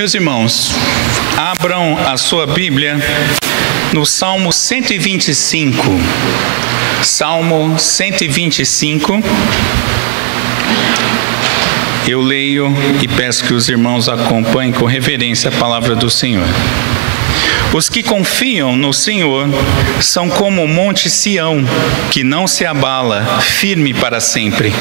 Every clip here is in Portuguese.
Meus irmãos, abram a sua Bíblia no Salmo 125. Salmo 125. Eu leio e peço que os irmãos acompanhem com reverência a palavra do Senhor. Os que confiam no Senhor são como o monte Sião, que não se abala, firme para sempre.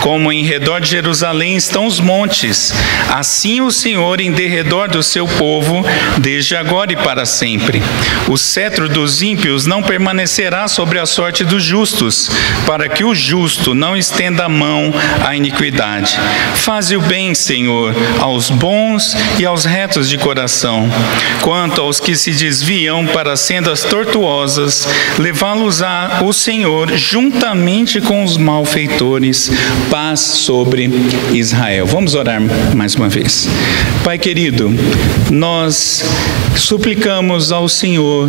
Como em redor de Jerusalém estão os montes, assim o Senhor em derredor do seu povo, desde agora e para sempre. O cetro dos ímpios não permanecerá sobre a sorte dos justos, para que o justo não estenda a mão à iniquidade. Faze o bem, Senhor, aos bons e aos retos de coração. Quanto aos que se desviam para sendas tortuosas, levá-los-á o Senhor juntamente com os malfeitores. Paz sobre Israel. Vamos orar mais uma vez. Pai querido, nós suplicamos ao Senhor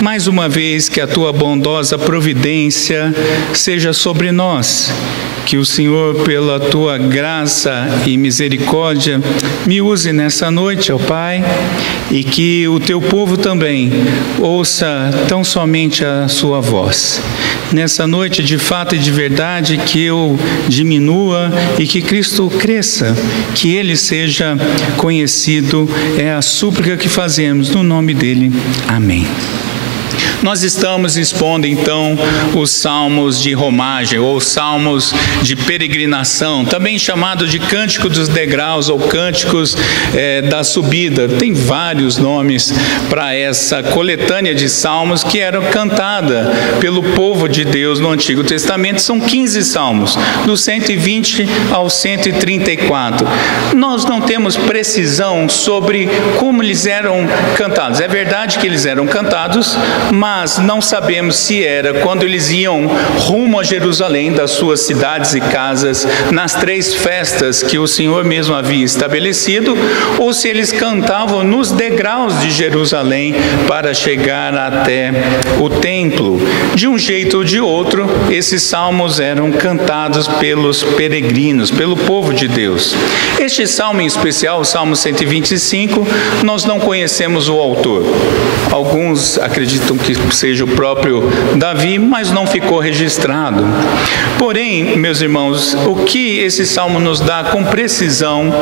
mais uma vez que a tua bondosa providência seja sobre nós. Que o Senhor, pela tua graça e misericórdia, me use nessa noite, ó Pai, e que o teu povo também ouça tão somente a sua voz. Nessa noite, de fato e de verdade, que eu diminua e que Cristo cresça, que Ele seja conhecido, é a súplica que fazemos no nome dEle. Amém. Nós estamos expondo então os salmos de romagem ou salmos de peregrinação, também chamado de cântico dos degraus ou cânticos da subida. Tem vários nomes para essa coletânea de salmos que eram cantada pelo povo de Deus no Antigo Testamento. São 15 salmos, do 120 ao 134. Nós não temos precisão sobre como eles eram cantados. É verdade que eles eram cantados, mas não sabemos se era quando eles iam rumo a Jerusalém, das suas cidades e casas, nas 3 festas que o Senhor mesmo havia estabelecido, ou se eles cantavam nos degraus de Jerusalém para chegar até o templo. De um jeito ou de outro, esses salmos eram cantados pelos peregrinos, pelo povo de Deus. Este salmo em especial, o Salmo 125, nós não conhecemos o autor. Alguns acreditam que seja o próprio Davi, mas não ficou registrado. Porém, meus irmãos, o que esse salmo nos dá com precisão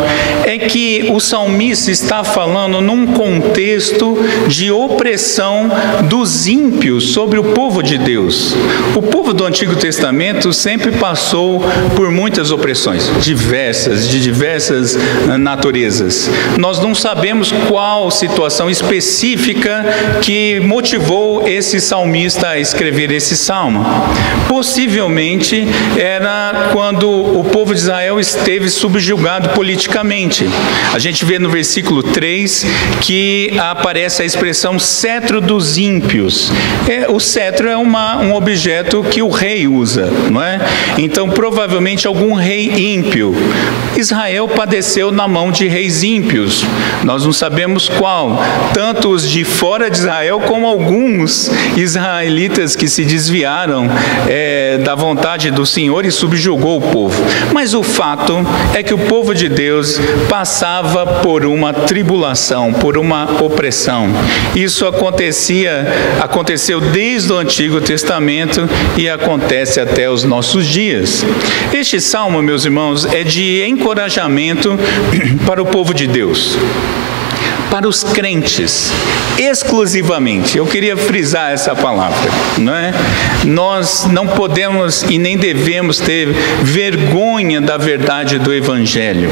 é que o salmista está falando num contexto de opressão dos ímpios sobre o povo de Deus. O povo do Antigo Testamento sempre passou por muitas opressões, de diversas naturezas. Nós não sabemos qual situação específica que motivou esse salmista a escrever esse salmo. Possivelmente era quando o povo de Israel esteve subjugado politicamente. A gente vê no versículo 3 que aparece a expressão cetro dos ímpios. O cetro é um objeto que o rei usa, não é? Então provavelmente algum rei ímpio. Israel padeceu na mão de reis ímpios. Nós não sabemos qual. Tanto os de fora de Israel como alguns israelitas que se desviaram da vontade do Senhor e subjugou o povo. Mas o fato é que o povo de Deus passava por uma tribulação, por uma opressão. Isso aconteceu desde o Antigo Testamento e acontece até os nossos dias. Este salmo, meus irmãos, é de encorajamento para o povo de Deus, para os crentes, exclusivamente. Eu queria frisar essa palavra, não é? Nós não podemos e nem devemos ter vergonha da verdade do Evangelho,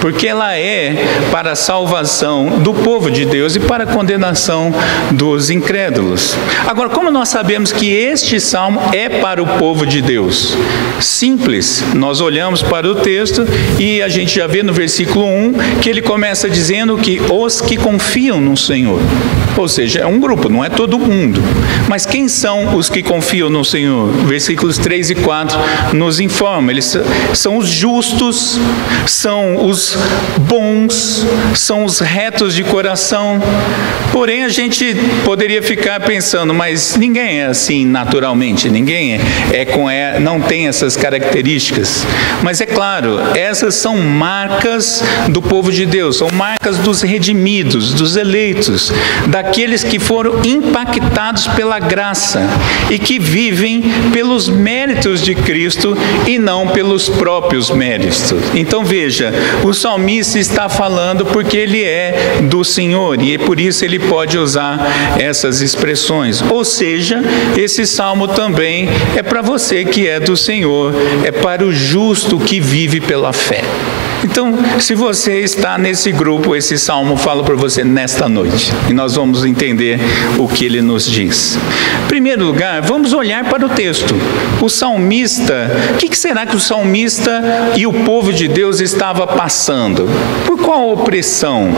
porque ela é para a salvação do povo de Deus e para a condenação dos incrédulos. Agora, como nós sabemos que este salmo é para o povo de Deus? Simples, nós olhamos para o texto e a gente já vê no versículo 1 que ele começa dizendo que os que confiam no Senhor. Ou seja, é um grupo, não é todo mundo. Mas quem são os que confiam no Senhor? Versículos 3 e 4 nos informam. Eles são os justos, são os bons, são os retos de coração. Porém, a gente poderia ficar pensando, mas ninguém é assim naturalmente, ninguém não tem essas características. Mas é claro, essas são marcas do povo de Deus, são marcas dos redimidos, dos eleitos, daqueles que foram impactados pela graça e que vivem pelos méritos de Cristo e não pelos próprios méritos. Então veja, o salmista está falando porque ele é do Senhor e por isso ele pode usar essas expressões. Ou seja, esse salmo também é para você que é do Senhor, é para o justo que vive pela fé. Então, se você está nesse grupo, esse salmo fala para você nesta noite. E nós vamos entender o que ele nos diz. Em primeiro lugar, vamos olhar para o texto. O salmista, o que será que o salmista e o povo de Deus estava passando? Por qual opressão?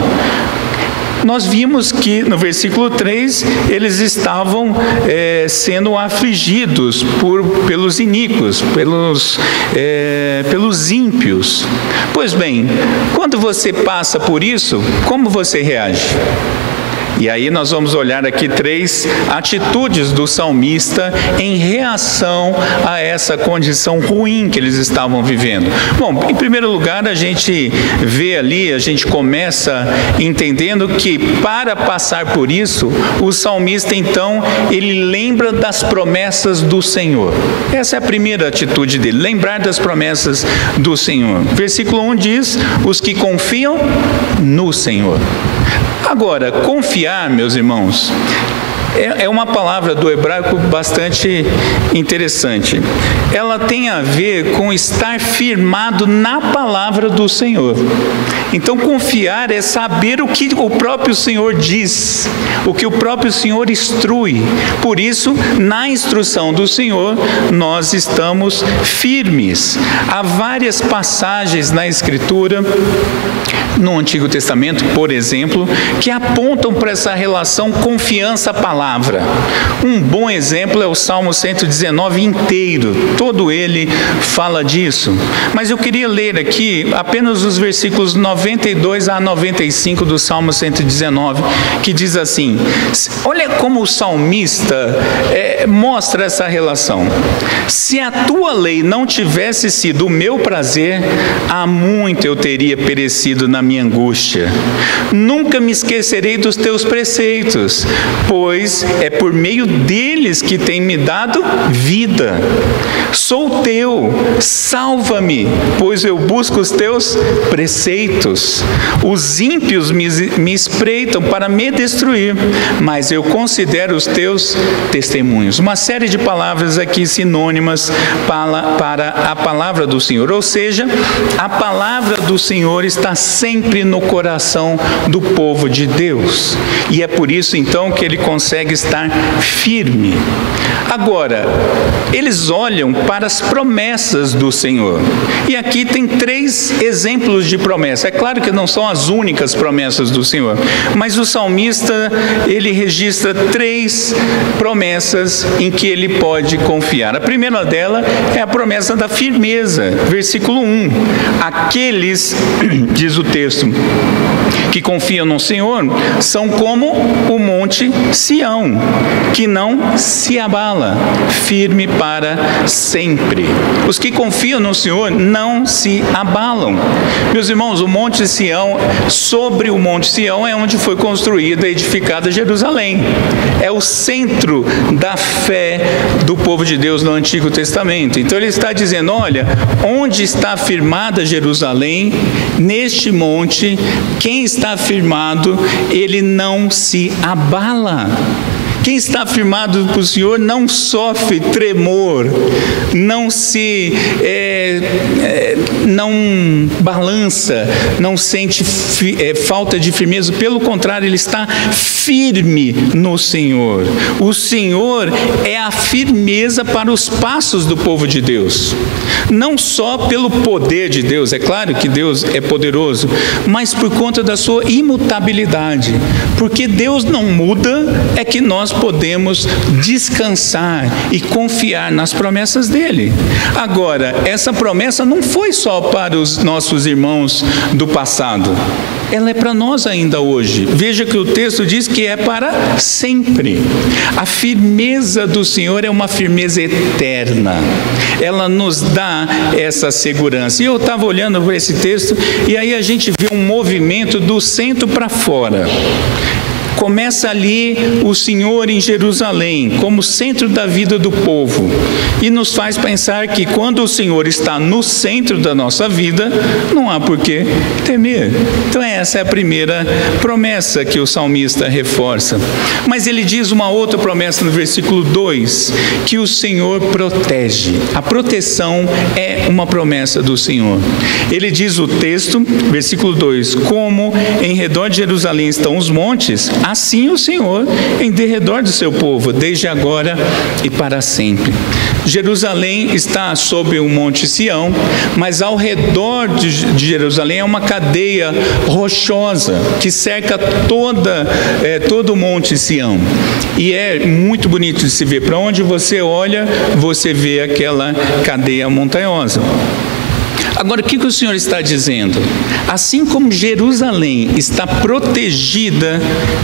Nós vimos que no versículo 3, eles estavam sendo afligidos pelos iníquos, pelos ímpios. Pois bem, quando você passa por isso, como você reage? E aí nós vamos olhar aqui 3 atitudes do salmista em reação a essa condição ruim que eles estavam vivendo. Bom, em primeiro lugar, a gente vê ali, a gente começa entendendo que para passar por isso, o salmista então, ele lembra das promessas do Senhor. Essa é a primeira atitude dele, lembrar das promessas do Senhor. Versículo 1 diz, os que confiam no Senhor. Agora, confiar, meus irmãos, é uma palavra do hebraico bastante interessante. Ela tem a ver com estar firmado na palavra do Senhor. Então, confiar é saber o que o próprio Senhor diz, o que o próprio Senhor instrui. Por isso, na instrução do Senhor, nós estamos firmes. Há várias passagens na Escritura, no Antigo Testamento, por exemplo, que apontam para essa relação confiança-palavra. Um bom exemplo é o Salmo 119 inteiro, todo ele fala disso. Mas eu queria ler aqui apenas os versículos 92 a 95 do Salmo 119, que diz assim, olha como o salmista mostra essa relação. Se a tua lei não tivesse sido o meu prazer, há muito eu teria perecido na minha angústia. Nunca me esquecerei dos teus preceitos, pois é por meio deles que tem me dado vida. Sou teu, salva-me, pois eu busco os teus preceitos. Os ímpios me espreitam para me destruir, mas eu considero os teus testemunhos. Uma série de palavras aqui sinônimas para a palavra do Senhor, ou seja, a palavra do Senhor está sempre no coração do povo de Deus, e é por isso então que ele consegue estar firme. Agora, eles olham para as promessas do Senhor, e aqui tem 3 exemplos de promessa. É claro que não são as únicas promessas do Senhor, mas o salmista, ele registra 3 promessas em que ele pode confiar. A primeira dela é a promessa da firmeza, versículo 1. Aqueles, diz o texto, que confiam no Senhor são como o monte Sião, que não se abala, firme para sempre. Os que confiam no Senhor não se abalam. Meus irmãos, o monte Sião, sobre o monte Sião é onde foi construída e edificada Jerusalém. É o centro da fé do povo de Deus no Antigo Testamento. Então ele está dizendo, olha, onde está firmada Jerusalém, neste monte, quem está firmado, ele não se abala. Quem está firmado por o Senhor não sofre tremor, não balança, não sente falta de firmeza. Pelo contrário, ele está firme no Senhor. O Senhor é a firmeza para os passos do povo de Deus. Não só pelo poder de Deus, é claro que Deus é poderoso, mas por conta da sua imutabilidade. Porque Deus não muda, é que nós podemos descansar e confiar nas promessas dele. Agora, essa promessa não foi só para os nossos irmãos do passado. ela é para nós ainda hoje. Veja que o texto diz que é para sempre. A firmeza do Senhor é uma firmeza eterna. Ela nos dá essa segurança. E eu estava olhando para esse texto e aí a gente vê um movimento do centro para fora. Começa ali o Senhor em Jerusalém, como centro da vida do povo, e nos faz pensar que quando o Senhor está no centro da nossa vida, não há por que temer. Então essa é a primeira promessa que o salmista reforça. Mas ele diz uma outra promessa no versículo 2, que o Senhor protege. A proteção é uma promessa do Senhor. Ele diz o texto, versículo 2, como em redor de Jerusalém estão os montes, assim o Senhor em derredor do seu povo, desde agora e para sempre. Jerusalém está sob o monte Sião, mas ao redor de Jerusalém é uma cadeia rochosa que cerca todo o monte Sião. E é muito bonito de se ver. Para onde você olha, você vê aquela cadeia montanhosa. Agora, o que o Senhor está dizendo? Assim como Jerusalém está protegida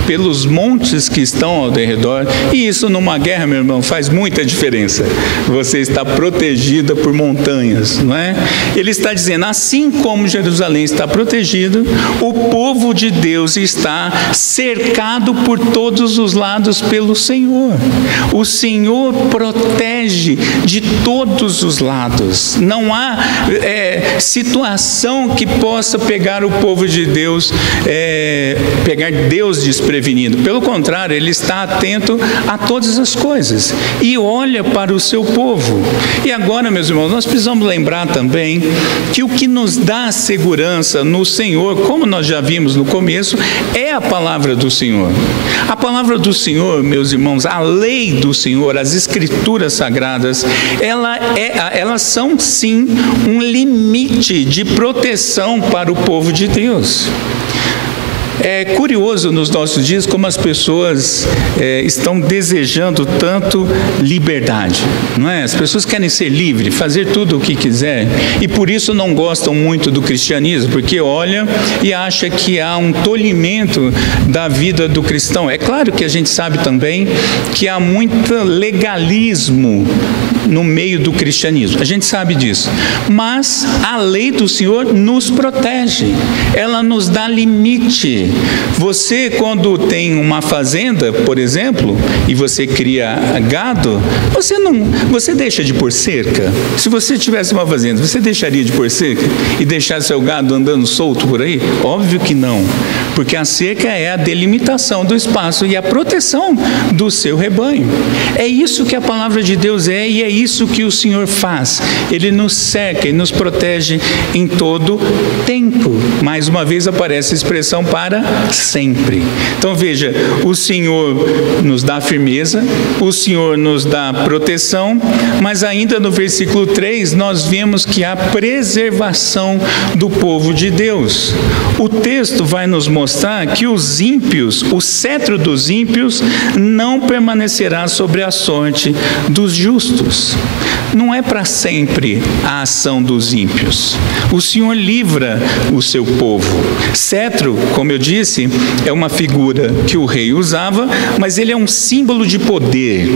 pelos montes que estão ao redor, e isso numa guerra, meu irmão, faz muita diferença. Você está protegida por montanhas, não é? Ele está dizendo, assim como Jerusalém está protegido, o povo de Deus está cercado por todos os lados pelo Senhor. O Senhor protege de todos os lados. Não há situação que possa pegar o povo de Deus, pegar Deus desprevenido. Pelo contrário, Ele está atento a todas as coisas e olha para o seu povo. E agora, meus irmãos, nós precisamos lembrar também que o que nos dá segurança no Senhor, como nós já vimos no começo, é a palavra do Senhor. A palavra do Senhor, meus irmãos, a lei do Senhor, as escrituras sagradas, elas são sim um limite de proteção para o povo de Deus. É curioso nos nossos dias como as pessoas estão desejando tanto liberdade, não é? As pessoas querem ser livres, fazer tudo o que quiser, e por isso não gostam muito do cristianismo, porque olha e acha que há um tolimento da vida do cristão. É claro que a gente sabe também que há muito legalismo no meio do cristianismo, a gente sabe disso, mas a lei do Senhor nos protege, ela nos dá limite. Você, quando tem uma fazenda, por exemplo, e você cria gado, você deixa de pôr cerca? Se você tivesse uma fazenda, você deixaria de pôr cerca e deixar seu gado andando solto por aí? Óbvio que não, porque a cerca é a delimitação do espaço e a proteção do seu rebanho. É isso que a palavra de Deus é, e é isso que o Senhor faz. Ele nos cerca e nos protege em todo tempo. Mais uma vez aparece a expressão para sempre. Então veja, o Senhor nos dá firmeza, o Senhor nos dá proteção, mas ainda no versículo 3 nós vemos que há preservação do povo de Deus. O texto vai nos mostrar que os ímpios, o cetro dos ímpios não permanecerá sobre a sorte dos justos. Não é para sempre a ação dos ímpios. O Senhor livra o seu povo. Cetro, como eu disse, é uma figura que o rei usava, mas ele é um símbolo de poder.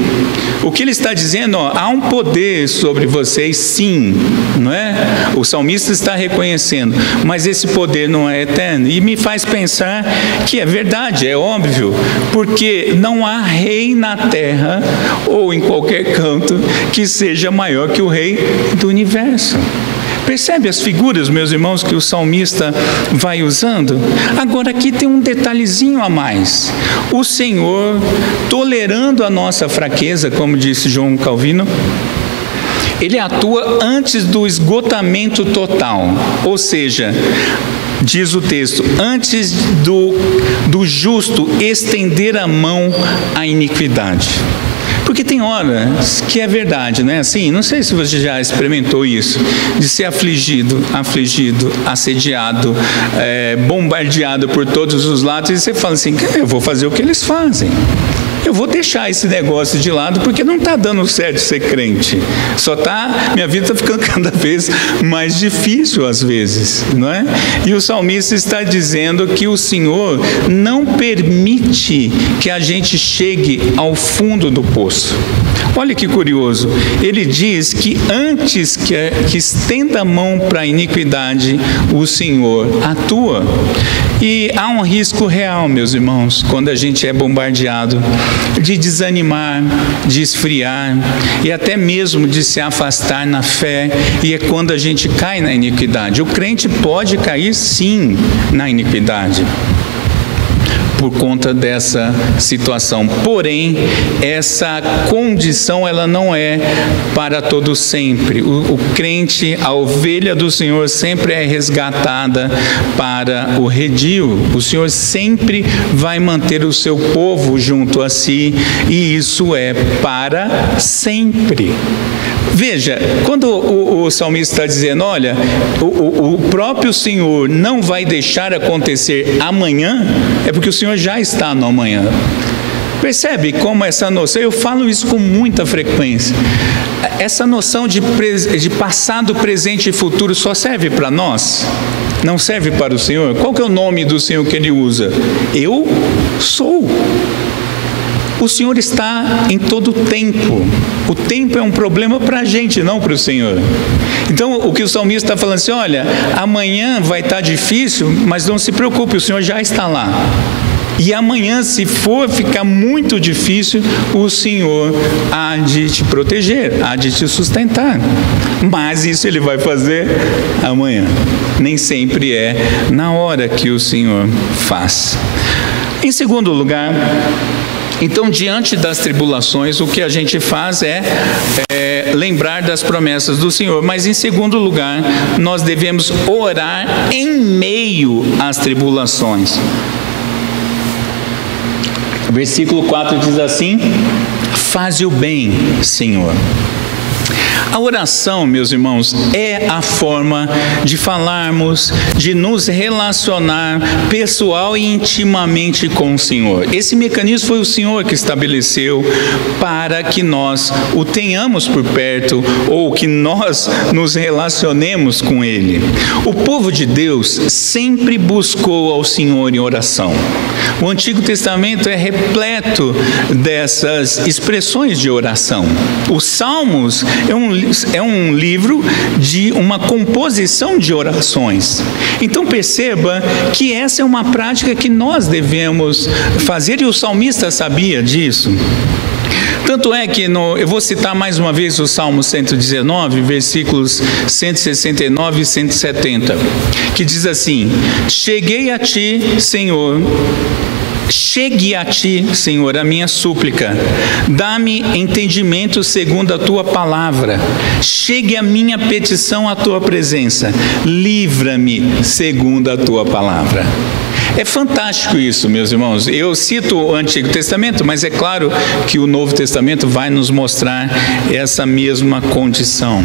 O que ele está dizendo, há um poder sobre vocês, sim, não é? O salmista está reconhecendo, mas esse poder não é eterno. E me faz pensar que é verdade, é óbvio, porque não há rei na terra ou em qualquer canto que seja maior que o rei do universo. Percebe as figuras, meus irmãos, que o salmista vai usando? Agora aqui tem um detalhezinho a mais. O Senhor, tolerando a nossa fraqueza, como disse João Calvino, Ele atua antes do esgotamento total. Ou seja, diz o texto, antes do justo estender a mão à iniquidade. Porque tem horas que é verdade, né? Assim, não sei se você já experimentou isso, de ser afligido, assediado, bombardeado por todos os lados, e você fala assim, eu vou fazer o que eles fazem. eu vou deixar esse negócio de lado porque não está dando certo ser crente. Minha vida está ficando cada vez mais difícil às vezes, não é? E o salmista está dizendo que o Senhor não permite que a gente chegue ao fundo do poço. Olha que curioso, ele diz que antes que estenda a mão para a iniquidade, o Senhor atua. E há um risco real, meus irmãos, quando a gente é bombardeado, de desanimar, de esfriar e até mesmo de se afastar na fé, e é quando a gente cai na iniquidade. O crente pode cair sim na iniquidade por conta dessa situação. Porém, essa condição ela não é para todo sempre. O crente, a ovelha do Senhor sempre é resgatada para o redil. O Senhor sempre vai manter o seu povo junto a si, e isso é para sempre. Veja, quando o salmista está dizendo, olha, o próprio Senhor não vai deixar acontecer amanhã, é porque o Senhor já está no amanhã. Percebe como essa noção, eu falo isso com muita frequência, essa noção de passado, presente e futuro só serve para nós? Não serve para o Senhor? Qual que é o nome do Senhor que Ele usa? Eu sou. O Senhor está em todo o tempo. O tempo é um problema para a gente, não para o Senhor. Então, o que o salmista está falando assim, olha, amanhã vai estar difícil, mas não se preocupe, o Senhor já está lá. E amanhã, se for ficar muito difícil, o Senhor há de te proteger, há de te sustentar. Mas isso Ele vai fazer amanhã. Nem sempre é na hora que o Senhor faz. Em segundo lugar, então, diante das tribulações, o que a gente faz é lembrar das promessas do Senhor. Mas, em segundo lugar, nós devemos orar em meio às tribulações. O versículo 4 diz assim: faze o bem, Senhor. A oração, meus irmãos, é a forma de falarmos, de nos relacionar pessoal e intimamente com o Senhor. Esse mecanismo foi o Senhor que estabeleceu para que nós o tenhamos por perto, ou que nós nos relacionemos com Ele. O povo de Deus sempre buscou ao Senhor em oração. O Antigo Testamento é repleto dessas expressões de oração. Os Salmos é um livro de uma composição de orações. Então perceba que essa é uma prática que nós devemos fazer, e o salmista sabia disso. Tanto é que, eu vou citar mais uma vez o Salmo 119, versículos 169 e 170, que diz assim: chegue a ti, Senhor, a minha súplica, dá-me entendimento segundo a tua palavra, chegue a minha petição à tua presença, livra-me segundo a tua palavra. É fantástico isso, meus irmãos. Eu cito o Antigo Testamento, mas é claro que o Novo Testamento vai nos mostrar essa mesma condição.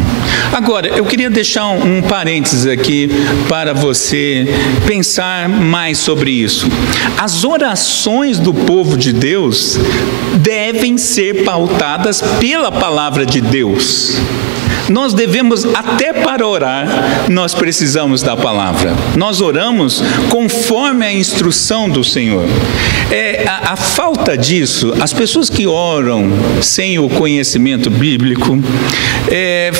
Agora, eu queria deixar um parênteses aqui para você pensar mais sobre isso. As orações do povo de Deus devem ser pautadas pela palavra de Deus. Nós devemos, até para orar, nós precisamos da palavra. Nós oramos conforme a instrução do Senhor. A falta disso, as pessoas que oram sem o conhecimento bíblico,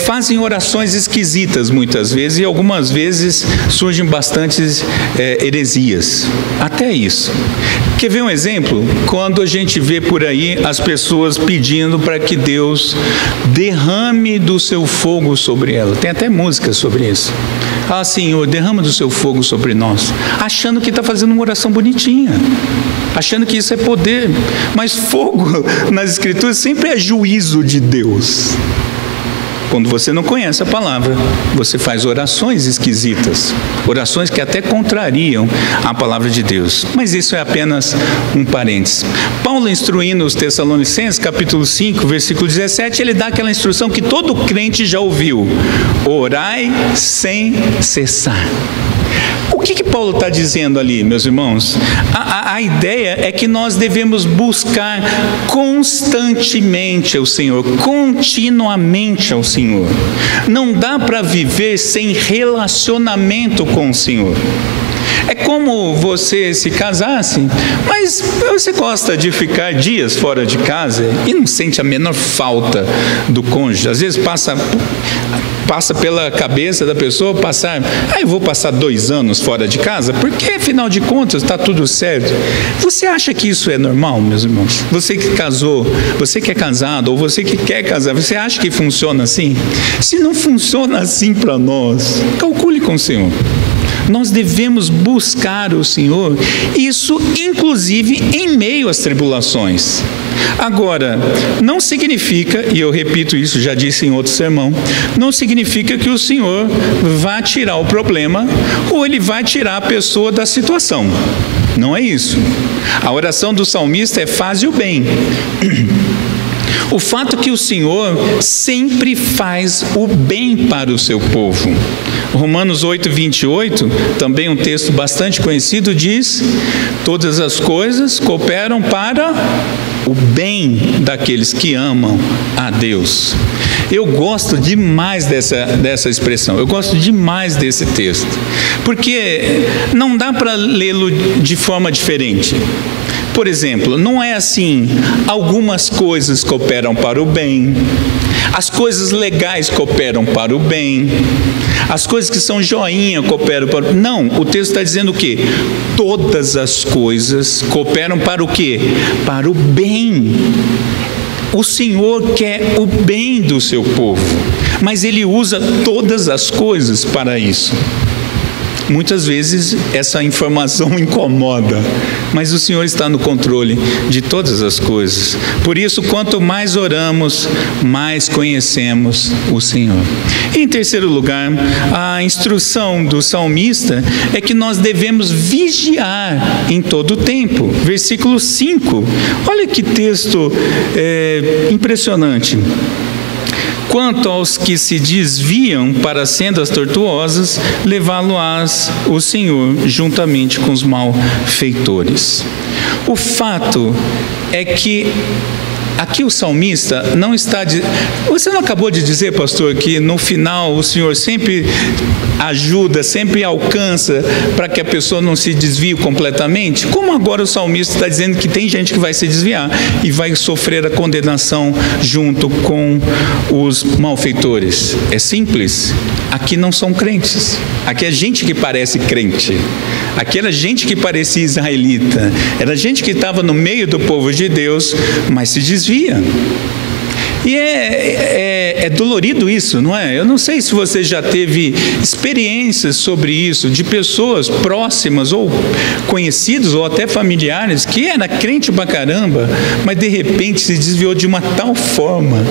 fazem orações esquisitas muitas vezes, e algumas vezes surgem bastantes heresias. Até isso. Quer ver um exemplo? Quando a gente vê por aí as pessoas pedindo para que Deus derrame do seu fogo sobre ela. Tem até música sobre isso. Ah, Senhor, derrama do seu fogo sobre nós. Achando que está fazendo uma oração bonitinha. Achando que isso é poder. Mas fogo, nas Escrituras, sempre é juízo de Deus. Quando você não conhece a palavra, você faz orações esquisitas, orações que até contrariam a palavra de Deus. Mas isso é apenas um parênteses. Paulo, instruindo os Tessalonicenses, capítulo 5, versículo 17, ele dá aquela instrução que todo crente já ouviu: orai sem cessar. O que Paulo está dizendo ali, meus irmãos? A ideia é que nós devemos buscar constantemente o Senhor, continuamente ao Senhor. Não dá para viver sem relacionamento com o Senhor. É como você se casasse, mas você gosta de ficar dias fora de casa e não sente a menor falta do cônjuge. Às vezes passa pela cabeça da pessoa eu vou passar 2 anos fora de casa, porque afinal de contas está tudo certo. Você acha que isso é normal, meus irmãos? Você que casou, você que é casado, ou você que quer casar, você acha que funciona assim? Se não funciona assim para nós, calcule com o Senhor. Nós devemos buscar o Senhor, isso inclusive em meio às tribulações. Agora, não significa, e eu repito isso, já disse em outro sermão, não significa que o Senhor vá tirar o problema ou Ele vai tirar a pessoa da situação. Não é isso. A oração do salmista é: faze o bem. O fato é que o Senhor sempre faz o bem para o seu povo. Romanos 8:28, também um texto bastante conhecido, diz: todas as coisas cooperam para o bem daqueles que amam a Deus. Eu gosto demais dessa expressão, eu gosto demais desse texto, porque não dá para lê-lo de forma diferente. Por exemplo, não é assim: algumas coisas cooperam para o bem, as coisas legais cooperam para o bem, as coisas que são joinha cooperam para o... Não, o texto está dizendo o quê? Todas as coisas cooperam para o quê? Para o bem. O Senhor quer o bem do seu povo, mas Ele usa todas as coisas para isso. Muitas vezes essa informação incomoda, mas o Senhor está no controle de todas as coisas. Por isso, quanto mais oramos, mais conhecemos o Senhor. E, em terceiro lugar, a instrução do salmista é que nós devemos vigiar em todo o tempo. Versículo 5, olha que texto impressionante. Quanto aos que se desviam para sendas tortuosas, levá-lo-ás o Senhor juntamente com os malfeitores. O fato é que aqui o salmista não está... Você não acabou de dizer, pastor, que no final o Senhor sempre ajuda, sempre alcança para que a pessoa não se desvie completamente? Como agora o salmista está dizendo que tem gente que vai se desviar e vai sofrer a condenação junto com os malfeitores? É simples. Aqui não são crentes. Aqui é gente que parece crente. Aqui era gente que parecia israelita. Era gente que estava no meio do povo de Deus, mas se desvia. E é dolorido isso, não é? Eu não sei se você já teve experiências sobre isso, de pessoas próximas ou conhecidos ou até familiares que era crente pra caramba, mas de repente se desviou de uma tal forma.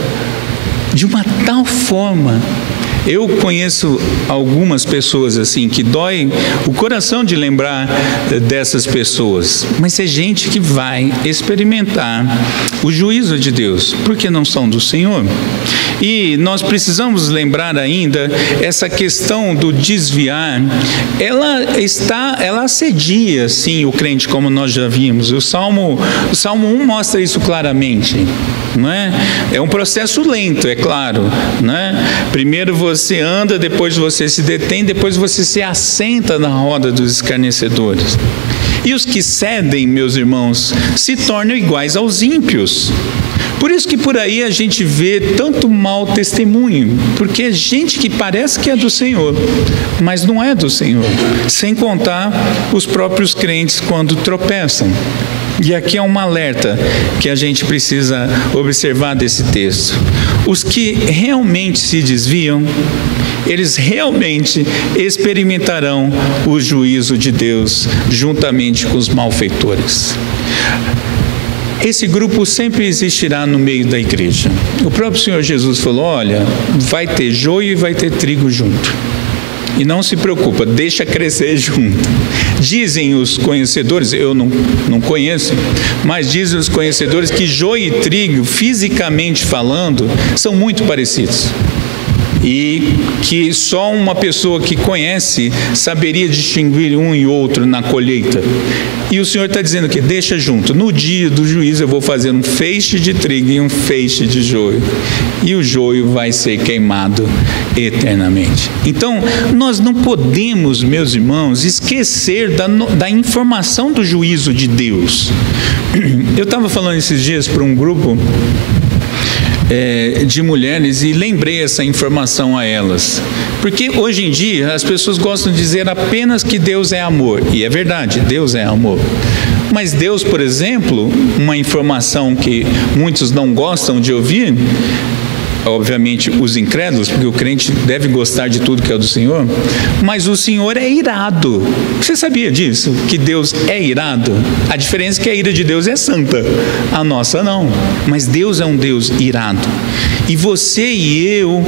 Eu conheço algumas pessoas assim, que dói o coração de lembrar dessas pessoas, mas é gente que vai experimentar o juízo de Deus, porque não são do Senhor. E nós precisamos lembrar ainda essa questão do desviar, ela assedia sim o crente, como nós já vimos. O Salmo 1 mostra isso claramente, não é? É um processo lento, é claro, não é? Primeiro você anda, depois você se detém, depois você se assenta na roda dos escarnecedores. E os que cedem, meus irmãos, se tornam iguais aos ímpios. Por isso que por aí a gente vê tanto mau testemunho, porque é gente que parece que é do Senhor, mas não é do Senhor, sem contar os próprios crentes quando tropeçam. E aqui é um alerta que a gente precisa observar desse texto. Os que realmente se desviam, eles realmente experimentarão o juízo de Deus juntamente com os malfeitores. Esse grupo sempre existirá no meio da igreja. O próprio Senhor Jesus falou: olha, vai ter joio e vai ter trigo junto. E não se preocupa, deixa crescer junto. Dizem os conhecedores, eu não conheço, mas dizem os conhecedores que joio e trigo, fisicamente falando, são muito parecidos. e que só uma pessoa que conhece saberia distinguir um e outro na colheita. E o Senhor está dizendo que deixa junto. No dia do juízo eu vou fazer um feixe de trigo e um feixe de joio. E o joio vai ser queimado eternamente. Então, nós não podemos, meus irmãos, esquecer da informação do juízo de Deus. Eu estava falando esses dias para um grupo de mulheres e lembrei essa informação a elas, porque hoje em dia as pessoas gostam de dizer apenas que Deus é amor, e é verdade, Deus é amor, mas Deus, por exemplo, uma informação que muitos não gostam de ouvir, obviamente os incrédulos, porque o crente deve gostar de tudo que é do Senhor, mas o Senhor é irado. Você sabia disso? Que Deus é irado? A diferença é que a ira de Deus é santa, a nossa não, mas Deus é um Deus irado. E você e eu,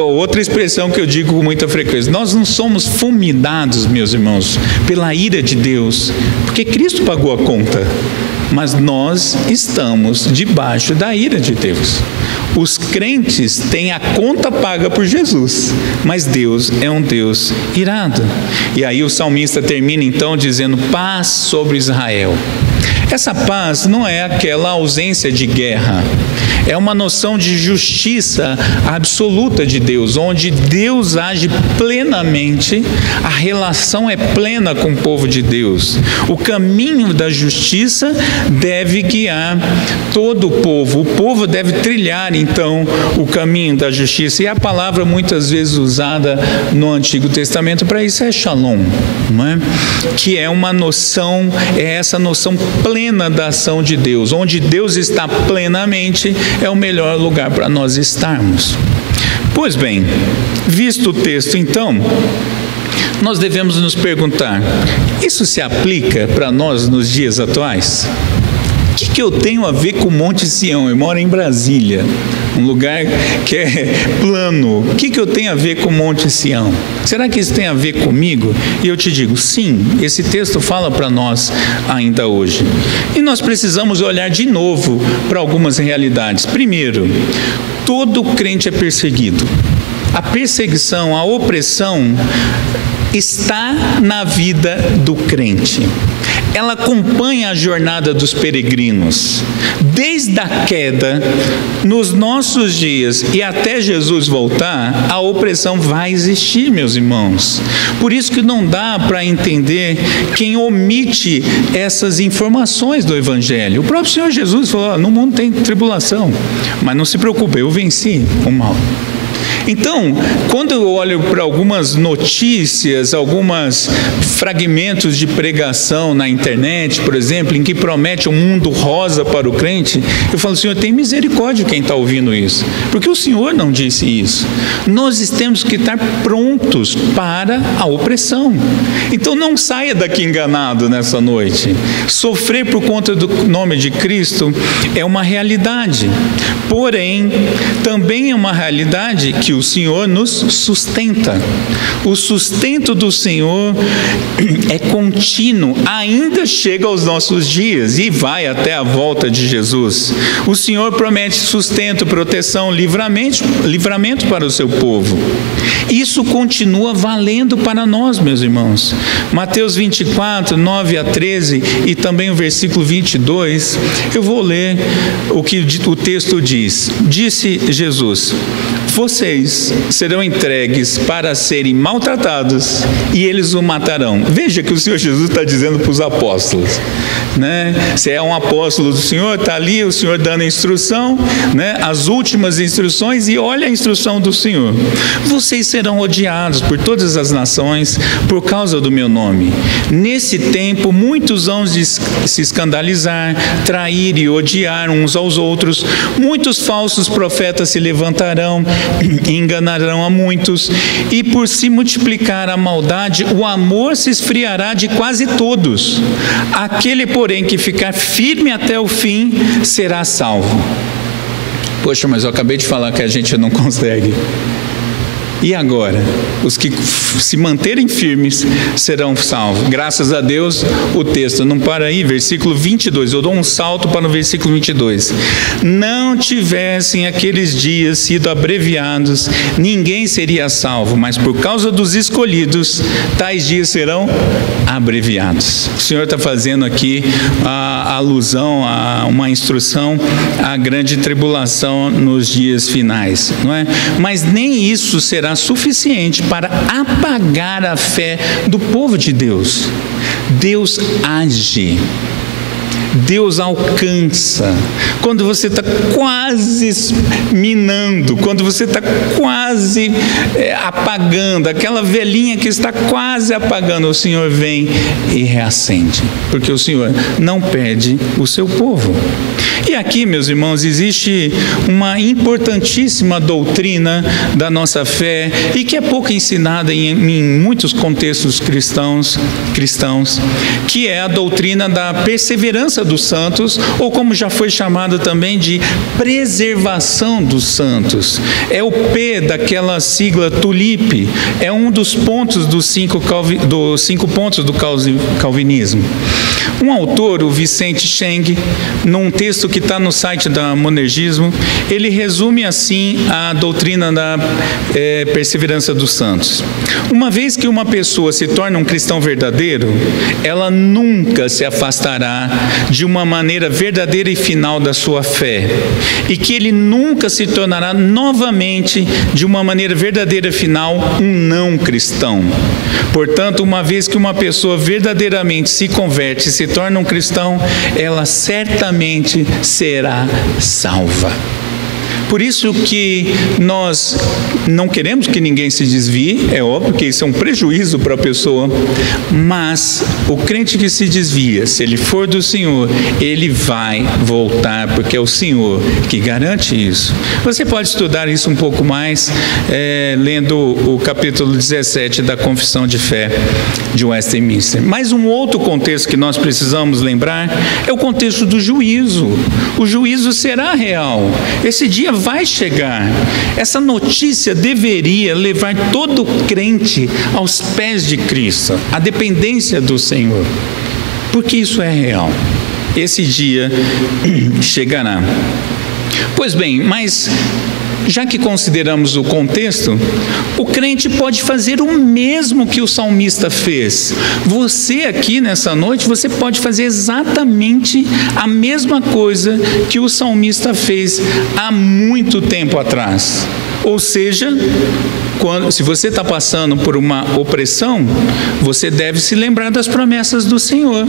outra expressão que eu digo com muita frequência, nós não somos fulminados, meus irmãos, pela ira de Deus, porque Cristo pagou a conta, mas nós estamos debaixo da ira de Deus. Os crentes têm a conta paga por Jesus, mas Deus é um Deus irado. E aí o salmista termina então dizendo: paz sobre Israel. Essa paz não é aquela ausência de guerra, é uma noção de justiça absoluta de Deus, onde Deus age plenamente, a relação é plena com o povo de Deus. O caminho da justiça deve guiar todo o povo deve trilhar então o caminho da justiça, e a palavra muitas vezes usada no Antigo Testamento para isso é shalom, não é? Que é uma noção, é essa noção plena da ação de Deus, onde Deus está plenamente, é o melhor lugar para nós estarmos. Pois bem, visto o texto então, nós devemos nos perguntar: isso se aplica para nós nos dias atuais? O que eu tenho a ver com o Monte Sião? Eu moro em Brasília, um lugar que é plano. O que eu tenho a ver com o Monte Sião? Será que isso tem a ver comigo? E eu te digo, sim, esse texto fala para nós ainda hoje. E nós precisamos olhar de novo para algumas realidades. Primeiro, todo crente é perseguido. A perseguição, a opressão está na vida do crente. Ela acompanha a jornada dos peregrinos, desde a queda, nos nossos dias e até Jesus voltar, a opressão vai existir, meus irmãos. Por isso que não dá para entender quem omite essas informações do Evangelho. O próprio Senhor Jesus falou: no mundo tem tribulação, mas não se preocupe, eu venci o mal. Então, quando eu olho para algumas notícias, alguns fragmentos de pregação na internet, por exemplo, em que promete um mundo rosa para o crente, eu falo: Senhor, tem misericórdia quem está ouvindo isso, porque o Senhor não disse isso. Nós temos que estar prontos para a opressão. Então não saia daqui enganado nessa noite. Sofrer por conta do nome de Cristo é uma realidade, porém também é uma realidade que o Senhor nos sustenta. O sustento do Senhor é contínuo, ainda chega aos nossos dias e vai até a volta de Jesus. O Senhor promete sustento, proteção, livramento para o seu povo. Isso continua valendo para nós, meus irmãos. Mateus 24, 9 a 13 e também o versículo 22, eu vou ler o que o texto diz. Disse Jesus: vocês serão entregues para serem maltratados e eles o matarão. Veja que o Senhor Jesus está dizendo para os apóstolos, né? Se é um apóstolo do Senhor, está ali o Senhor dando a instrução, né? As últimas instruções, e olha a instrução do Senhor: vocês serão odiados por todas as nações por causa do meu nome. Nesse tempo muitos vão se escandalizar, trair e odiar uns aos outros. Muitos falsos profetas se levantarão e enganarão a muitos, e por se multiplicar a maldade, o amor se esfriará de quase todos. Aquele, porém, que ficar firme até o fim será salvo. Poxa, mas eu acabei de falar que a gente não consegue. E agora? Os que se manterem firmes serão salvos. Graças a Deus, o texto não para aí, versículo 22. Eu dou um salto para o versículo 22. Não tivessem aqueles dias sido abreviados, ninguém seria salvo, mas por causa dos escolhidos, tais dias serão abreviados. O Senhor está fazendo aqui a alusão a uma instrução à grande tribulação nos dias finais, não é? Mas nem isso será suficiente para apagar a fé do povo de Deus. Deus age. Deus alcança. Quando você está quase minando, quando você está quase apagando, aquela velhinha que está quase apagando, o Senhor vem e reacende, porque o Senhor não perde o seu povo. E aqui, meus irmãos, existe uma importantíssima doutrina da nossa fé e que é pouco ensinada em muitos contextos cristãos, que é a doutrina da perseverança dos santos, ou como já foi chamada também de preservação dos santos. É o P daquela sigla TULIP, é um dos pontos dos cinco pontos do calvinismo. Um autor, o Vicente Cheng, num texto que está no site da Monergismo, ele resume assim a doutrina da perseverança dos santos. Uma vez que uma pessoa se torna um cristão verdadeiro, ela nunca se afastará de uma maneira verdadeira e final da sua fé, e que ele nunca se tornará novamente de uma maneira verdadeira e final um não cristão. Portanto, uma vez que uma pessoa verdadeiramente se converte e se torna um cristão, ela certamente será salva. Por isso que nós não queremos que ninguém se desvie, é óbvio que isso é um prejuízo para a pessoa, mas o crente que se desvia, se ele for do Senhor, ele vai voltar, porque é o Senhor que garante isso. Você pode estudar isso um pouco mais, lendo o capítulo 17 da Confissão de Fé de Westminster. Mas um outro contexto que nós precisamos lembrar é o contexto do juízo. O juízo será real. Esse dia vai chegar. Essa notícia deveria levar todo crente aos pés de Cristo, à dependência do Senhor, porque isso é real. Esse dia chegará. Pois bem, mas já que consideramos o contexto, o crente pode fazer o mesmo que o salmista fez. Você aqui nessa noite, você pode fazer exatamente a mesma coisa que o salmista fez há muito tempo atrás. Ou seja, se você está passando por uma opressão, você deve se lembrar das promessas do Senhor.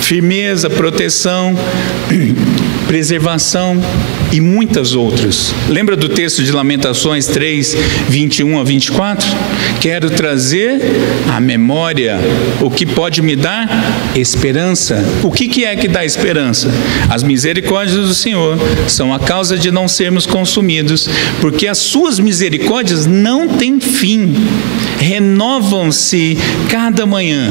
Firmeza, proteção, preservação e muitas outras. Lembra do texto de Lamentações 3, 21 a 24? Quero trazer à memória o que pode me dar esperança. O que é que dá esperança? As misericórdias do Senhor são a causa de não sermos consumidos, porque as suas misericórdias não têm fim. Renovam-se cada manhã.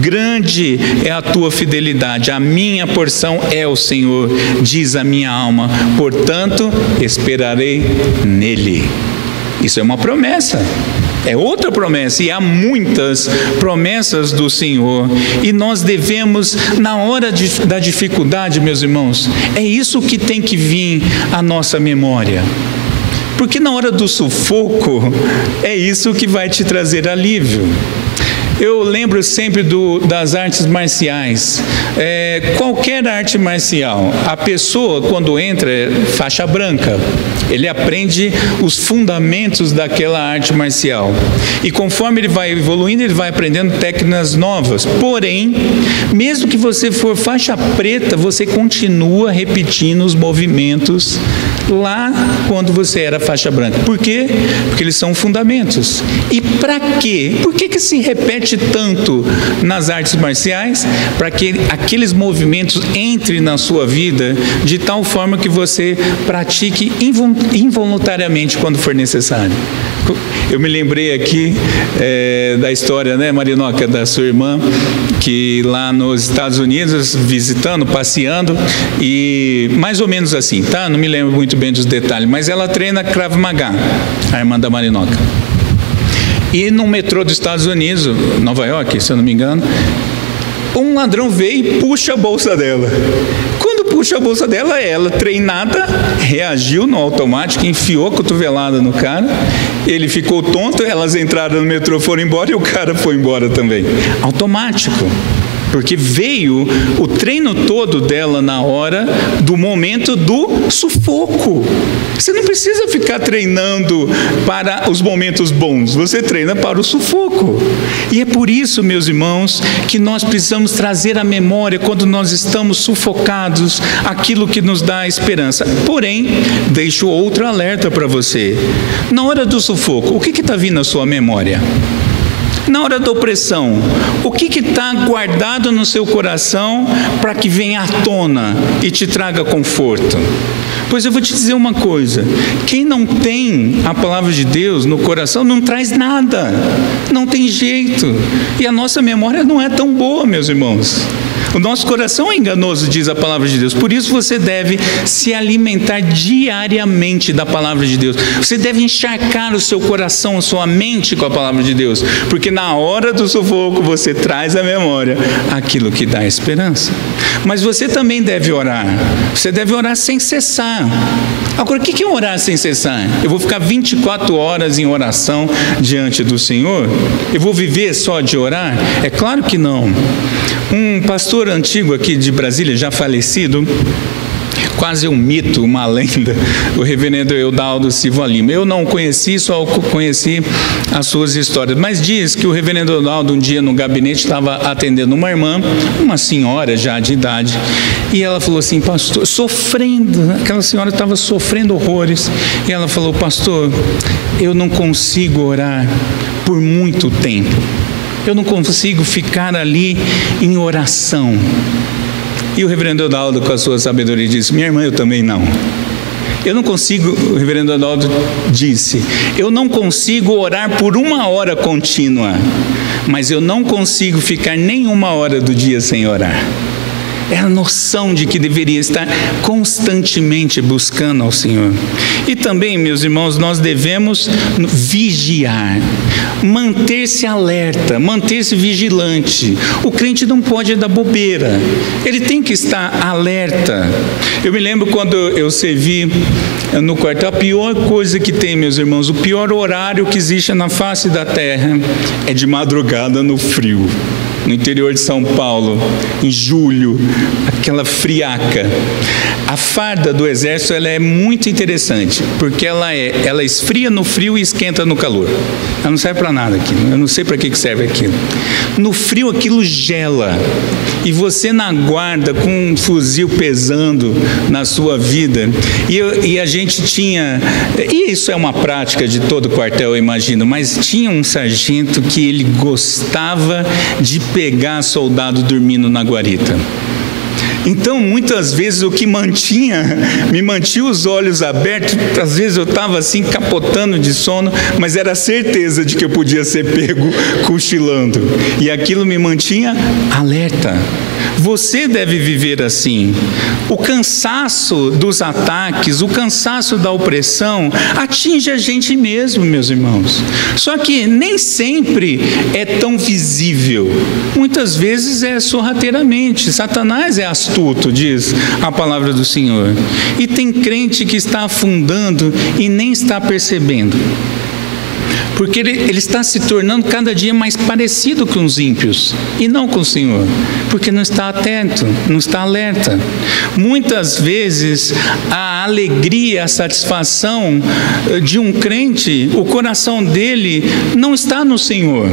Grande é a tua fidelidade. A minha porção é o Senhor, diz a minha alma. Portanto, esperarei nele. Isso é uma promessa. É outra promessa, e há muitas promessas do Senhor, e nós devemos, na hora da dificuldade, meus irmãos, é isso que tem que vir à nossa memória. Porque na hora do sufoco, é isso que vai te trazer alívio. Eu lembro sempre das artes marciais. Qualquer arte marcial, a pessoa quando entra é faixa branca, ele aprende os fundamentos daquela arte marcial. E conforme ele vai evoluindo, ele vai aprendendo técnicas novas. Porém, mesmo que você for faixa preta, você continua repetindo os movimentos lá quando você era faixa branca. Por quê? Porque eles são fundamentos. E para quê? Por que se repete tanto nas artes marciais? Para que aqueles movimentos entrem na sua vida de tal forma que você pratique involuntariamente quando for necessário. Eu me lembrei aqui da história, né, Marinoca, da sua irmã, que lá nos Estados Unidos, visitando, passeando, e mais ou menos assim, tá? Não me lembro muito bem dos detalhes, mas ela treina Krav Maga, a irmã da Marinoca. E no metrô dos Estados Unidos, Nova York, se eu não me engano, um ladrão veio e puxa a bolsa dela. Quando puxa a bolsa dela, ela, treinada, reagiu no automático, enfiou a cotovelada no cara, ele ficou tonto, elas entraram no metrô, foram embora e o cara foi embora também. Automático. Porque veio o treino todo dela na hora do momento do sufoco. Você não precisa ficar treinando para os momentos bons, você treina para o sufoco. E é por isso, meus irmãos, que nós precisamos trazer à memória, quando nós estamos sufocados, aquilo que nos dá esperança. Porém, deixo outro alerta para você. Na hora do sufoco, o que está vindo à sua memória? Na hora da opressão, o que está guardado no seu coração para que venha à tona e te traga conforto? Pois eu vou te dizer uma coisa: quem não tem a palavra de Deus no coração não traz nada, não tem jeito. E a nossa memória não é tão boa, meus irmãos. O nosso coração é enganoso, diz a palavra de Deus. Por isso você deve se alimentar diariamente da palavra de Deus. Você deve encharcar o seu coração, a sua mente com a palavra de Deus. Porque na hora do sufoco você traz à memória aquilo que dá esperança. Mas você também deve orar. Você deve orar sem cessar. Agora, o que é orar sem cessar? Eu vou ficar 24 horas em oração diante do Senhor? Eu vou viver só de orar? É claro que não. Um pastor antigo aqui de Brasília, já falecido, quase um mito, uma lenda, o reverendo Eudaldo Silva Lima. Eu não o conheci, só conheci as suas histórias. Mas diz que o reverendo Eudaldo, um dia no gabinete, estava atendendo uma irmã, uma senhora já de idade, e ela falou assim: pastor, sofrendo, aquela senhora estava sofrendo horrores, e ela falou: pastor, eu não consigo orar por muito tempo. Eu não consigo ficar ali em oração. E o reverendo Eudaldo, com a sua sabedoria, disse: minha irmã, eu também não. Eu não consigo, o reverendo Eudaldo disse, eu não consigo orar por 1 hora contínua, mas eu não consigo ficar nem 1 hora do dia sem orar. É a noção de que deveria estar constantemente buscando ao Senhor. E também, meus irmãos, nós devemos vigiar, manter-se alerta, manter-se vigilante. O crente não pode dar bobeira, ele tem que estar alerta. Eu me lembro quando eu servi no quartel, a pior coisa que tem, meus irmãos, o pior horário que existe na face da terra é de madrugada no frio. No interior de São Paulo, em julho, aquela friaca. A farda do exército, ela é muito interessante, porque ela esfria no frio e esquenta no calor. Ela não serve para nada aquilo, eu não sei para que serve aquilo. No frio aquilo gela, e você na guarda com um fuzil pesando na sua vida, e a gente tinha, e isso é uma prática de todo quartel, eu imagino, mas tinha um sargento que ele gostava de pegar soldado dormindo na guarita. Então, muitas vezes o que me mantinha os olhos abertos, às vezes eu estava assim capotando de sono, mas era a certeza de que eu podia ser pego cochilando. E aquilo me mantinha alerta. Você deve viver assim. O cansaço dos ataques, o cansaço da opressão atinge a gente mesmo, meus irmãos. Só que nem sempre é tão visível. Muitas vezes é sorrateiramente. Satanás é astuto, diz a palavra do Senhor. E tem crente que está afundando e nem está percebendo. Porque ele está se tornando cada dia mais parecido com os ímpios, e não com o Senhor, porque não está atento, não está alerta. Muitas vezes a alegria, a satisfação de um crente, o coração dele não está no Senhor,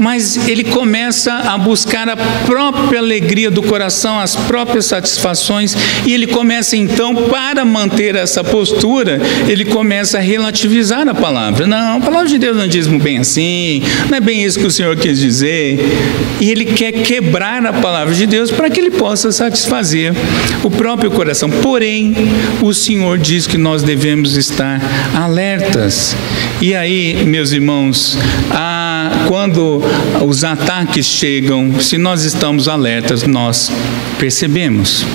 mas ele começa a buscar a própria alegria do coração, as próprias satisfações, e ele começa então, para manter essa postura, ele começa a relativizar a palavra. Não, a palavra de Deus não diz bem assim, não é bem isso que o Senhor quis dizer, e ele quer quebrar a palavra de Deus para que ele possa satisfazer o próprio coração. Porém, o Senhor diz que nós devemos estar alertas. E aí, meus irmãos, quando os ataques chegam, se nós estamos alertas, nós percebemos.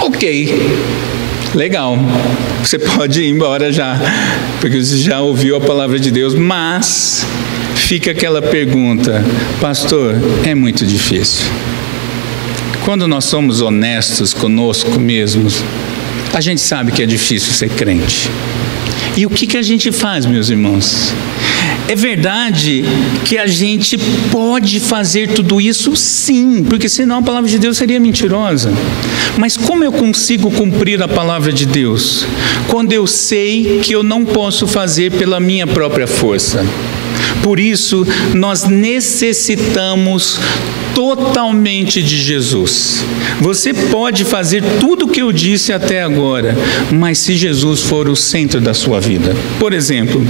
Ok, legal, você pode ir embora já, porque você já ouviu a palavra de Deus, mas fica aquela pergunta: pastor, é muito difícil. Quando nós somos honestos conosco mesmos, a gente sabe que é difícil ser crente. E o que a gente faz, meus irmãos? É verdade que a gente pode fazer tudo isso, sim, porque senão a palavra de Deus seria mentirosa. Mas como eu consigo cumprir a palavra de Deus? Quando eu sei que eu não posso fazer pela minha própria força. Por isso, nós necessitamos totalmente de Jesus. Você pode fazer tudo o que eu disse até agora, mas se Jesus for o centro da sua vida. Por exemplo,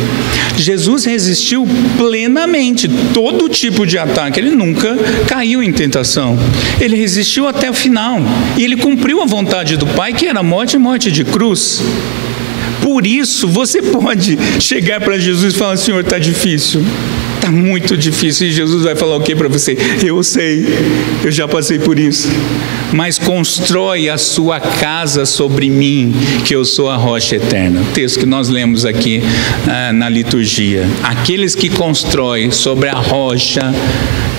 Jesus resistiu plenamente todo tipo de ataque. Ele nunca caiu em tentação. Ele resistiu até o final. E ele cumpriu a vontade do Pai, que era morte e morte de cruz. Por isso, você pode chegar para Jesus e falar: Senhor, está difícil, está muito difícil. E Jesus vai falar o que para você? Eu sei, eu já passei por isso. Mas constrói a sua casa sobre mim, que eu sou a rocha eterna. O texto que nós lemos aqui na liturgia. Aqueles que constroem sobre a rocha,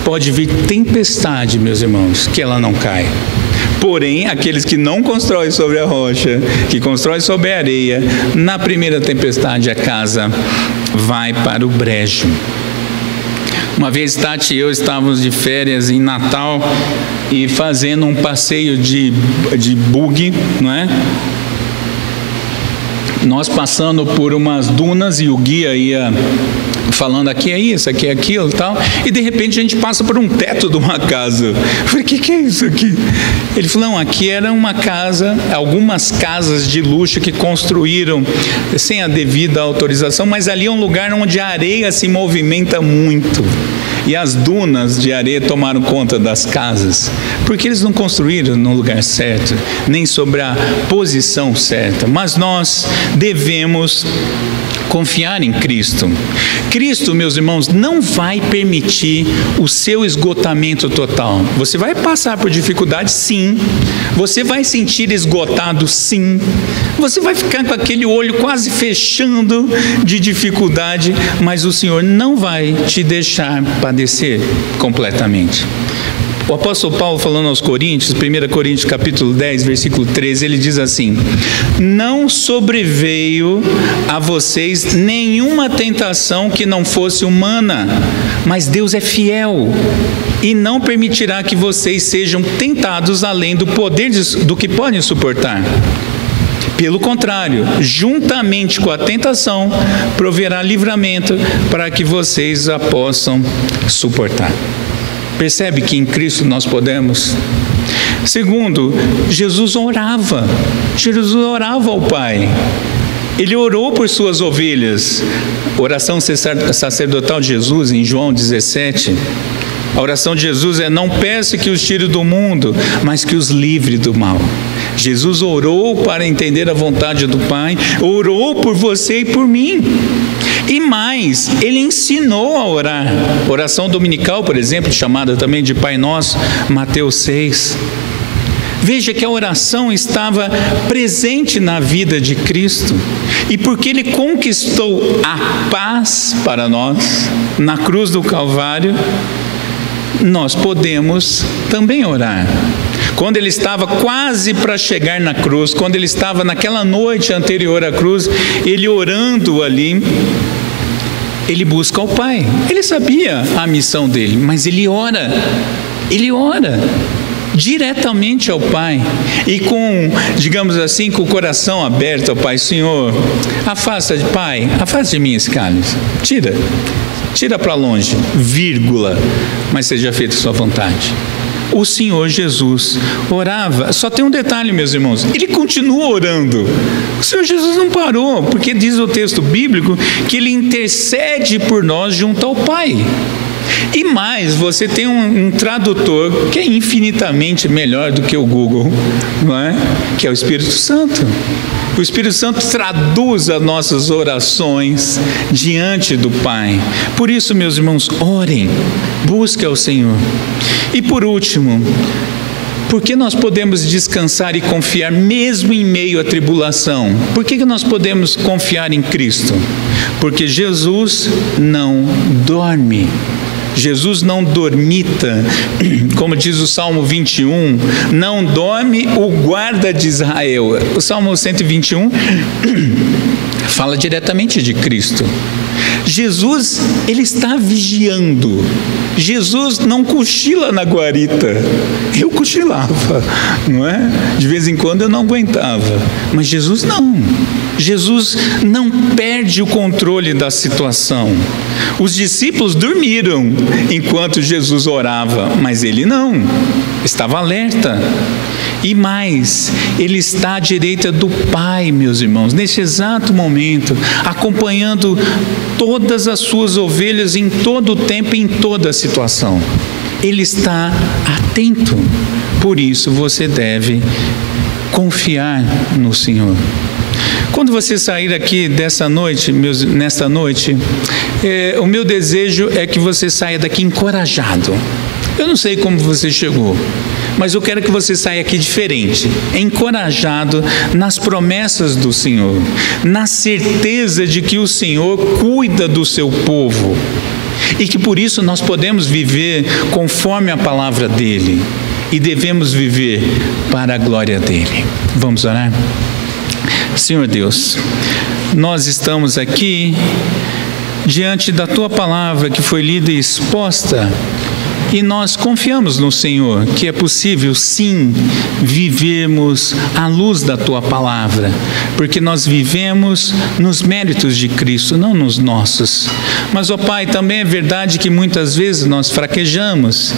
pode vir tempestade, meus irmãos, que ela não cai. Porém, aqueles que não constroem sobre a rocha, que constroem sobre a areia, na primeira tempestade a casa vai para o brejo. Uma vez Tati e eu estávamos de férias em Natal e fazendo um passeio de buggy, não é? Nós passando por umas dunas e o guia ia falando: aqui é isso, aqui é aquilo e tal, e de repente a gente passa por um teto de uma casa. Eu falei: o que é isso aqui? Ele falou: não, aqui era uma casa, algumas casas de luxo que construíram sem a devida autorização, mas ali é um lugar onde a areia se movimenta muito. E as dunas de areia tomaram conta das casas, porque eles não construíram no lugar certo, nem sobre a posição certa. Mas nós devemos confiar em Cristo. Cristo, meus irmãos, não vai permitir o seu esgotamento total. Você vai passar por dificuldade, sim. Você vai sentir esgotado, sim. Você vai ficar com aquele olho quase fechando de dificuldade, mas o Senhor não vai te deixar padecer completamente. O apóstolo Paulo, falando aos Coríntios, 1 Coríntios capítulo 10, versículo 13, ele diz assim: não sobreveio a vocês nenhuma tentação que não fosse humana, mas Deus é fiel e não permitirá que vocês sejam tentados além do poder do que podem suportar. Pelo contrário, juntamente com a tentação, proverá livramento para que vocês a possam suportar. Percebe que em Cristo nós podemos? Segundo, Jesus orava ao Pai. Ele orou por suas ovelhas. Oração sacerdotal de Jesus em João 17. A oração de Jesus é: não peça que os tire do mundo, mas que os livre do mal. Jesus orou para entender a vontade do Pai, orou por você e por mim. E mais, ele ensinou a orar. Oração dominical, por exemplo, chamada também de Pai Nosso, Mateus 6. Veja que a oração estava presente na vida de Cristo. E porque ele conquistou a paz para nós, na cruz do Calvário, nós podemos também orar. Quando ele estava quase para chegar na cruz, quando ele estava naquela noite anterior à cruz, ele orando ali, ele busca o Pai. Ele sabia a missão dele, mas ele ora diretamente ao Pai, e com, digamos assim, com o coração aberto ao Pai. Senhor, afasta de mim esse cálice, tira para longe, vírgula, mas seja feita a sua vontade. O Senhor Jesus orava. Só tem um detalhe, meus irmãos: ele continua orando. O Senhor Jesus não parou, porque diz o texto bíblico que ele intercede por nós junto ao Pai. E mais, você tem um tradutor que é infinitamente melhor do que o Google, não é? Que é o Espírito Santo. O Espírito Santo traduz as nossas orações diante do Pai. Por isso, meus irmãos, orem, busquem ao Senhor. E por último, Por que nós podemos descansar e confiar mesmo em meio à tribulação? Por que nós podemos confiar em Cristo? Porque Jesus não dorme. Jesus não dormita, como diz o Salmo 21, não dorme o guarda de Israel. O Salmo 121 fala diretamente de Cristo. Jesus, ele está vigiando. Jesus não cochila na guarita. Eu cochilava, não é? De vez em quando eu não aguentava. Mas Jesus não. Jesus não perde o controle da situação. Os discípulos dormiram enquanto Jesus orava, mas ele não. Estava alerta. E mais, ele está à direita do Pai, meus irmãos, nesse exato momento, acompanhando todas as suas ovelhas em todo o tempo e em toda a situação. Ele está atento. Por isso você deve confiar no Senhor. Quando você sair aqui nesta noite, o meu desejo é que você saia daqui encorajado. Eu não sei como você chegou, mas eu quero que você saia aqui diferente, encorajado nas promessas do Senhor, na certeza de que o Senhor cuida do seu povo e que por isso nós podemos viver conforme a palavra dele e devemos viver para a glória dele. Vamos orar? Senhor Deus, nós estamos aqui diante da Tua palavra que foi lida e exposta e nós confiamos no Senhor que é possível sim vivermos à luz da Tua palavra, porque nós vivemos nos méritos de Cristo, não nos nossos. Mas, ó Pai, também é verdade que muitas vezes nós fraquejamos.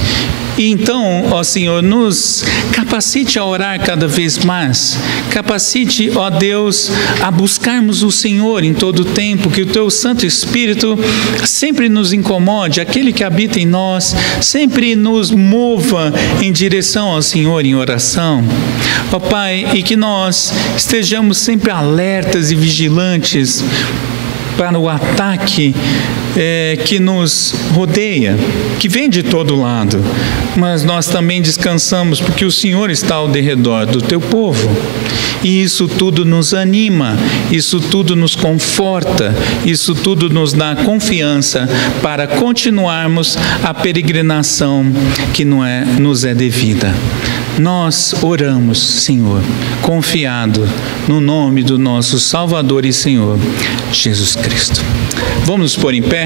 E então, ó Senhor, nos capacite a orar cada vez mais, capacite, ó Deus, a buscarmos o Senhor em todo o tempo, que o Teu Santo Espírito sempre nos incomode, aquele que habita em nós, sempre nos mova em direção ao Senhor em oração. Ó Pai, e que nós estejamos sempre alertas e vigilantes para o ataque que nos rodeia, que vem de todo lado, mas nós também descansamos porque o Senhor está ao derredor do Teu povo, e isso tudo nos anima, isso tudo nos conforta, isso tudo nos dá confiança para continuarmos a peregrinação que nos é devida. Nós oramos, Senhor, confiado no nome do nosso Salvador e Senhor, Jesus Cristo. Vamos nos pôr em pé?